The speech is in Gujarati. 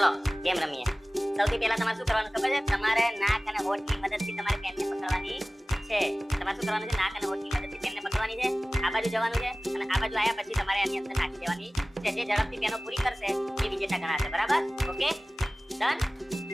ચલો ગેમ રમીએ. સૌથી પહેલા તમારે શું કરવાનું ખબર છે? તમારે નાક અને હોઠની મદદથી તમારે પેનને પકડવાની છે. તમારે શું કરવાનું છે? નાક અને હોઠની મદદથી પેનને પકડવાની છે. આ બાજુ જવાનું છે અને આ બાજુ આવ્યા પછી તમારે આની અંદર નાખી દેવાની છે. જે ઝડપથી પેનો પૂરી કરશે એ વિજેતા ગણાશે. બરાબર? Okay, done.